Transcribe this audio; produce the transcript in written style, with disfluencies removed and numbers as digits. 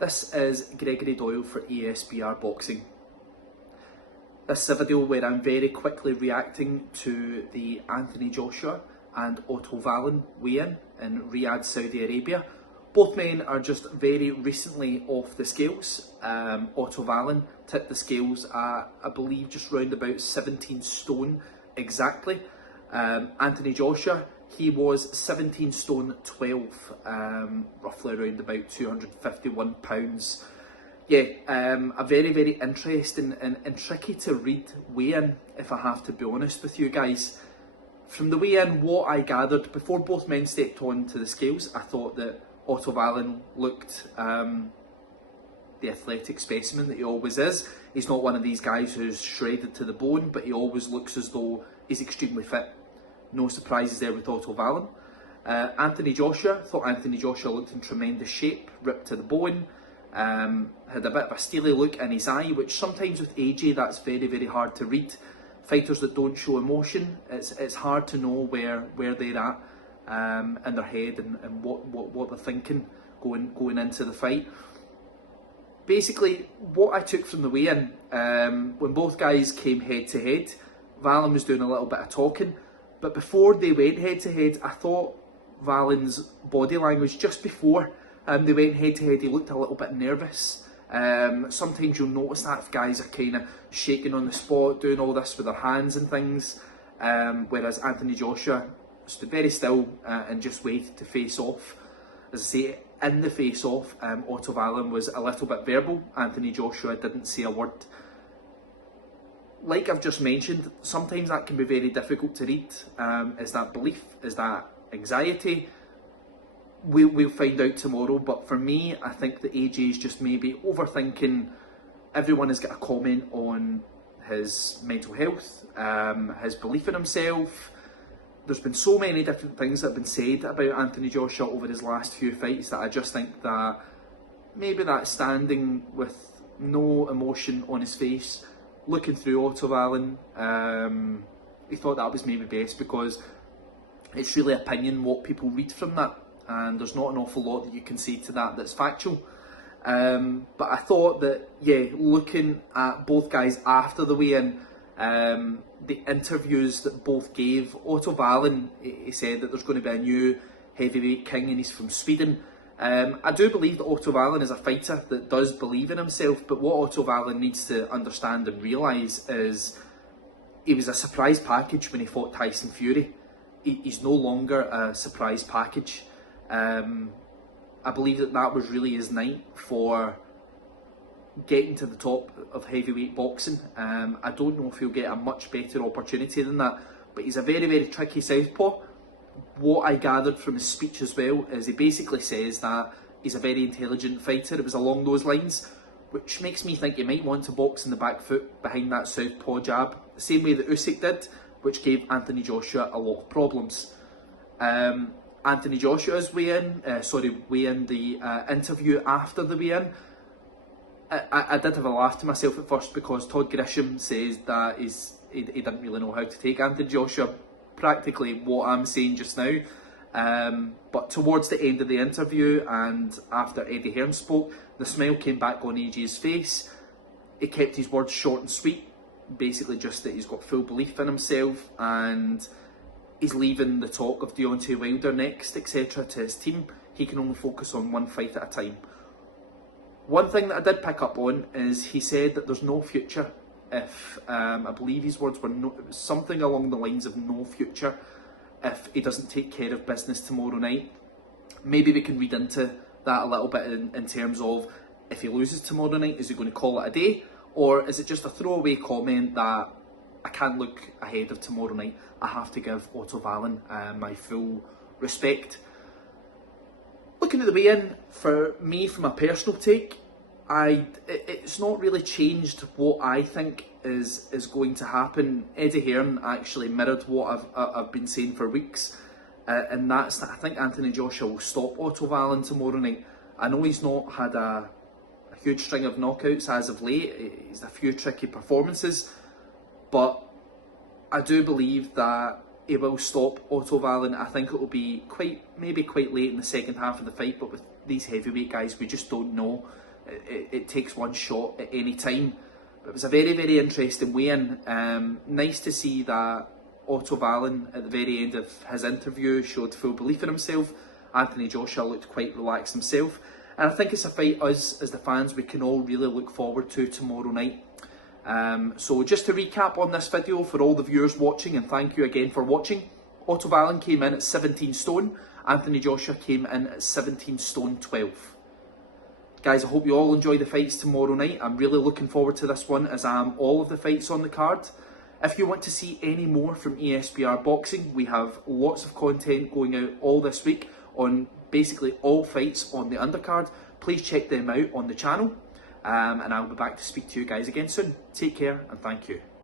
This is Gregory Doyle for ASBR Boxing. This is a video where I'm very quickly reacting to the Anthony Joshua and Otto Wallin weigh-in Riyadh, Saudi Arabia. Both men are just very recently off the scales. Otto Wallin tipped the scales at, I believe, just round about 17 stone exactly. Anthony Joshua, he was 17 stone 12, roughly around about 251 pounds. Yeah, a very, very interesting and tricky to read weigh-in, if I have to be honest with you guys. From the weigh-in, what I gathered before both men stepped on to the scales, I thought that Otto Wallin looked the athletic specimen that he always is. He's not one of these guys who's shredded to the bone, but he always looks as though he's extremely fit. No surprises there with Otto Wallin. Anthony Joshua, thought Anthony Joshua looked in tremendous shape, ripped to the bone, had a bit of a steely look in his eye, which sometimes with AJ that's very, very hard to read. Fighters that don't show emotion, it's hard to know where they're at in their head and what they're thinking going into the fight. Basically, what I took from the weigh-in, when both guys came head to head, Wallin was doing a little bit of talking, but before they went head to head, I thought Wallin's body language just before they went head to head, he looked a little bit nervous. Sometimes you'll notice that if guys are kind of shaking on the spot, doing all this with their hands and things, whereas Anthony Joshua stood very still and just waited to face off. As I say, in the face off, Otto Wallin was a little bit verbal. Anthony Joshua didn't say a word. Like I've just mentioned, sometimes that can be very difficult to read. Is that belief? Is that anxiety? We'll find out tomorrow, but for me, I think that AJ is just maybe overthinking. Everyone has got a comment on his mental health, his belief in himself. There's been so many different things that have been said about Anthony Joshua over his last few fights that I just think that maybe that standing with no emotion on his face, looking through Otto Wallin, he thought that was maybe best, because it's really opinion what people read from that, and there's not an awful lot that you can say to that that's factual. But I thought that, yeah, looking at both guys after the weigh-in, the interviews that both gave, Otto Wallin, he said that there's going to be a new heavyweight king and he's from Sweden. I do believe that Otto Wallin is a fighter that does believe in himself, but what Otto Wallin needs to understand and realise is he was a surprise package when he fought Tyson Fury. He's no longer a surprise package. I believe that that was really his night for getting to the top of heavyweight boxing. I don't know if he'll get a much better opportunity than that, but he's a very, very tricky southpaw. What I gathered from his speech as well is he basically says that he's a very intelligent fighter. It was along those lines, which makes me think he might want to box in the back foot behind that southpaw jab, the same way that Usyk did, which gave Anthony Joshua a lot of problems. Anthony Joshua's weigh-in, the interview after the weigh-in, I did have a laugh to myself at first, because Todd Grisham says that he didn't really know how to take Anthony Joshua, practically what I'm saying just now. But towards the end of the interview and after Eddie Hearn spoke, the smile came back on AJ's face. He kept his words short and sweet, basically just that he's got full belief in himself and he's leaving the talk of Deontay Wilder next, etc. to his team. He can only focus on one fight at a time. One thing that I did pick up on is he said that there's no future if, I believe his words were something along the lines of no future if he doesn't take care of business tomorrow night. Maybe we can read into that a little bit in terms of, if he loses tomorrow night, is he going to call it a day? Or is it just a throwaway comment that I can't look ahead of tomorrow night, I have to give Otto Wallin my full respect? Looking at the weigh-in, for me, from a personal take, it's not really changed what I think is going to happen. Eddie Hearn actually mirrored what I've been saying for weeks, and that's that I think Anthony Joshua will stop Otto Wallin tomorrow night. I know he's not had a huge string of knockouts as of late, he's had a few tricky performances, but I do believe that he will stop Otto Wallin. I think it will be maybe quite late in the second half of the fight, but with these heavyweight guys, we just don't know. it takes one shot at any time. But it was a very, very interesting weigh-in. Nice to see that Otto Wallin at the very end of his interview showed full belief in himself. Anthony Joshua looked quite relaxed himself. And I think it's a fight us, as the fans, we can all really look forward to tomorrow night. So just to recap on this video for all the viewers watching, and thank you again for watching. Otto Wallin came in at 17 stone. Anthony Joshua came in at 17 stone 12. Guys, I hope you all enjoy the fights tomorrow night. I'm really looking forward to this one, as I am all of the fights on the card. If you want to see any more from ESBR Boxing, we have lots of content going out all this week on basically all fights on the undercard. Please check them out on the channel, and I'll be back to speak to you guys again soon. Take care and thank you.